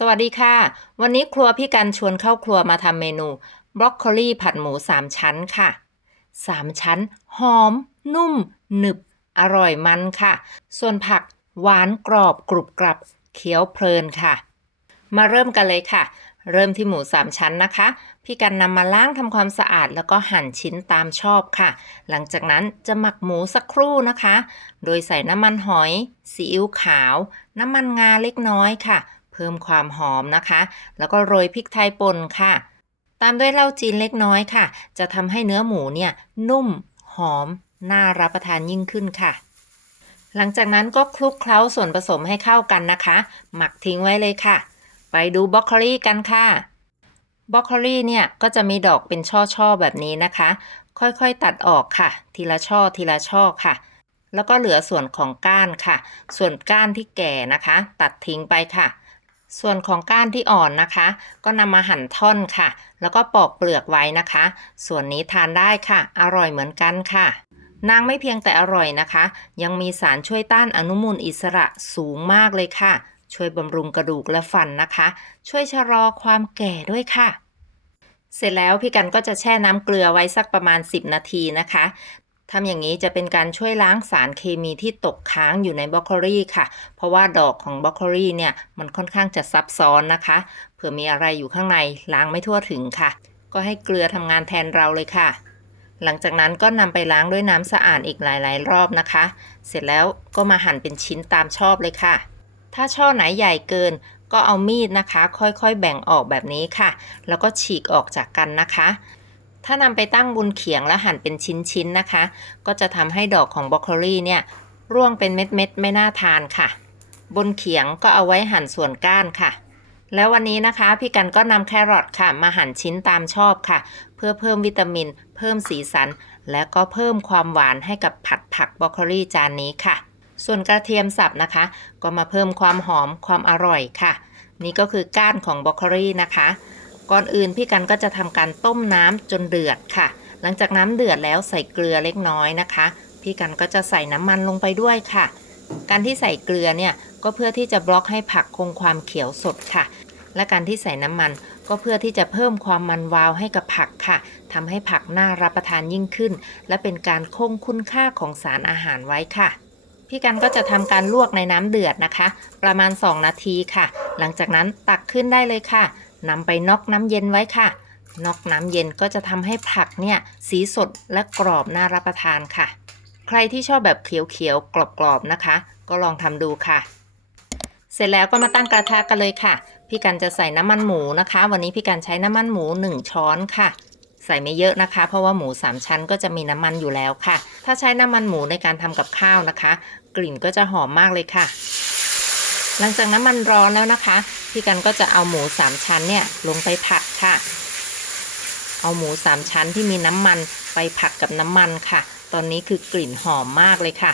สวัสดีค่ะ วันนี้ครัวพี่กันชวนเข้าครัวมาทำเมนูบรอกโคลีผัดหมู3ชั้นค่ะ3ชั้น หอม นุ่ม หนึบ อร่อยมันค่ะ ส่วนผักหวานกรอบกรุบกรับเคี้ยวเพลินค่ะ มาเริ่มกันเลยค่ะ เริ่มที่หมู3ชั้นนะคะ พี่กันนำมาล้างทำความสะอาดแล้วก็หั่นชิ้นตามชอบค่ะ หลังจากนั้นจะหมักหมูสักครู่นะคะ โดยใส่น้ำมันหอยซีอิ๊วขาว น้ำมันงาเล็กน้อยค่ะ พิ่มความหอมนะคะ แล้วก็โรยพริกไทยป่นค่ะ ตามด้วยเหล้าจีนเล็กน้อยค่ะ จะทำให้เนื้อหมูเนี่ยนุ่มหอมน่ารับประทานยิ่งขึ้นค่ะ หลังจากนั้นก็คลุกเคล้าส่วนผสมให้เข้ากันนะคะ หมักทิ้งไว้เลยค่ะ ไปดูบรอกโคลีกันค่ะบรอกโคลีเนี่ยก็จะมีดอกเป็นช่อๆแบบนี้นะคะ ค่อยๆตัดออกค่ะ ทีละช่อทีละช่อค่ะแล้วก็เหลือส่วนของก้านค่ะ ส่วนก้านที่แก่นะคะ ตัดทิ้งไปค่ะ ส่วนของก้านที่อ่อนนะคะ ก็นำมาหั่นท่อนค่ะ แล้วก็ปอกเปลือกไว้นะคะ ส่วนนี้ทานได้ค่ะ อร่อยเหมือนกันค่ะ นางไม่เพียงแต่อร่อยนะคะ ยังมีสารช่วยต้านอนุมูลอิสระสูงมากเลยค่ะ ช่วยบำรุงกระดูกและฟันนะคะ ช่วยชะลอความแก่ด้วยค่ะเสร็จแล้วพี่กันก็จะแช่น้ำเกลือไว้สักประมาณ 10 นาทีนะคะ ทำอย่างนี้จะเป็นการช่วยล้างสารเคมีที่ตกค้างอยู่ในบรอกโคลี่ค่ะ เพราะว่าดอกของบรอกโคลี่เนี่ยมันค่อนข้างจะซับซ้อนนะคะ เผื่อมีอะไรอยู่ข้างในล้างไม่ทั่วถึงค่ะ ก็ให้เกลือทำงานแทนเราเลยค่ะ หลังจากนั้นก็นำไปล้างด้วยน้ำสะอาดอีกหลาย ๆ รอบนะคะ เสร็จแล้วก็มาหั่นเป็นชิ้นตามชอบเลยค่ะ ถ้าช่อไหนใหญ่เกิน ก็เอามีดนะคะ ค่อยๆ แบ่งออกแบบนี้ค่ะ แล้วก็ฉีกออกจากกันนะคะ ถ้านำไปตั้งบนเขียงแล้วหั่นเป็นชิ้นๆนะคะ ก็จะทำให้ดอกของบรอกโคลีเนี่ยร่วงเป็นเม็ดๆไม่น่าทานค่ะ บนเขียงก็เอาไว้หั่นส่วนก้านค่ะ แล้ววันนี้นะคะ พี่กันก็นำแครอทค่ะ มาหั่นชิ้นตามชอบค่ะ เพื่อเพิ่มวิตามิน เพิ่มสีสัน และก็เพิ่มความหวานให้กับผัดผักบรอกโคลีจานนี้ค่ะ ส่วนกระเทียมสับนะคะ ก็มาเพิ่มความหอมความอร่อยค่ะ นี่ก็คือก้านของบรอกโคลีนะคะ ก่อนอื่นพี่กันก็จะทำการต้มน้ำจนเดือดค่ะ หลังจากน้ำเดือดแล้วใส่เกลือเล็กน้อยนะคะ พี่กันก็จะใส่น้ำมันลงไปด้วยค่ะ การที่ใส่เกลือเนี่ยก็เพื่อที่จะบล็อกให้ผักคงความเขียวสดค่ะ และการที่ใส่น้ำมันก็เพื่อที่จะเพิ่มความมันวาวให้กับผักค่ะทำให้ผักน่ารับประทานยิ่งขึ้น และเป็นการคงคุณค่าของสารอาหารไว้ค่ะ พี่กันก็จะทำการลวกในน้ำเดือดนะคะ ประมาณ 2 นาทีค่ะ หลังจากนั้นตักขึ้นได้เลยค่ะ นำไปน็อกน้ำเย็นไว้ค่ะ น็อกน้ำเย็นก็จะทำให้ผักเนี่ยสีสดและกรอบน่ารับประทานค่ะ ใครที่ชอบแบบเขียวๆกรอบๆนะคะ ก็ลองทำดูค่ะ เสร็จแล้วก็มาตั้งกระทะกันเลยค่ะ พี่กันจะใส่น้ำมันหมูนะคะ วันนี้พี่กันใช้น้ำมันหมู 1 ช้อนค่ะใส่ไม่เยอะนะคะ เพราะว่าหมู 3 ชั้นก็จะมีน้ำมันอยู่แล้วค่ะ ถ้าใช้น้ำมันหมูในการทำกับข้าวนะคะ กลิ่นก็จะหอมมากเลยค่ะ หลังจากน้ำมันร้อนแล้วนะคะ พี่กันก็จะเอาหมู3ชั้นเนี่ยลงไปผัดค่ะ เอาหมู3ชั้นที่มีน้ำมันไปผัดกับน้ำมันค่ะ ตอนนี้คือกลิ่นหอมมากเลยค่ะ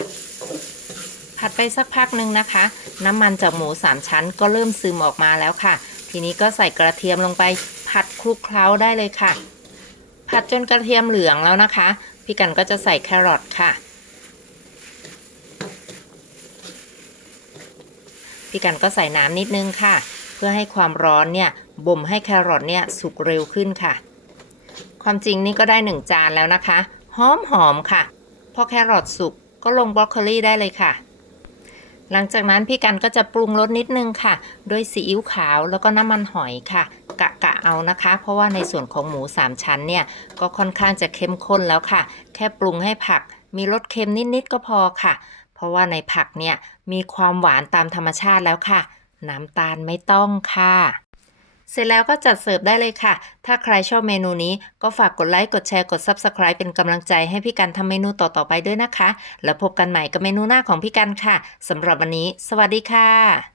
ผัดไปสักพักหนึ่งนะคะ น้ำมันจากหมู3ชั้นก็เริ่มซึมออกมาแล้วค่ะ ทีนี้ก็ใส่กระเทียมลงไปผัดคลุกเคล้าได้เลยค่ะ ผัดจนกระเทียมเหลืองแล้วนะคะ พี่กันก็จะใส่แครอทค่ะ พี่กันก็ใส่น้ำนิดนึงค่ะ เพื่อให้ความร้อนเนี่ยบ่มให้แครอทเนี่ยสุกเร็วขึ้นค่ะ ความจริงนี่ก็ได้หนึ่งจานแล้วนะคะ หอมหอมค่ะ พอแครอทสุกก็ลงบรอกโคลีได้เลยค่ะ หลังจากนั้นพี่กันก็จะปรุงรสนิดนึงค่ะ ด้วยซีอิ๊วขาวแล้วก็น้ำมันหอยค่ะ กะกะเอานะคะ เพราะว่าในส่วนของหมู3ชั้นเนี่ยก็ค่อนข้างจะเข้มข้นแล้วค่ะ แค่ปรุงให้ผักมีรสเค็มนิดๆก็พอค่ะ เพราะว่าในผักเนี่ยมีความหวานตามธรรมชาติแล้วค่ะ น้ำตาลไม่ต้องค่ะ เสร็จแล้วก็จัดเสิร์ฟได้เลยค่ะ ถ้าใครชอบเมนูนี้ก็ฝากกดไลค์ กดแชร์ กด Subscribe เป็นกำลังใจให้พี่กันทำเมนูต่อๆไปด้วยนะคะ แล้วพบกันใหม่กับเมนูหน้าของพี่กันค่ะสำหรับวันนี้ สวัสดีค่ะ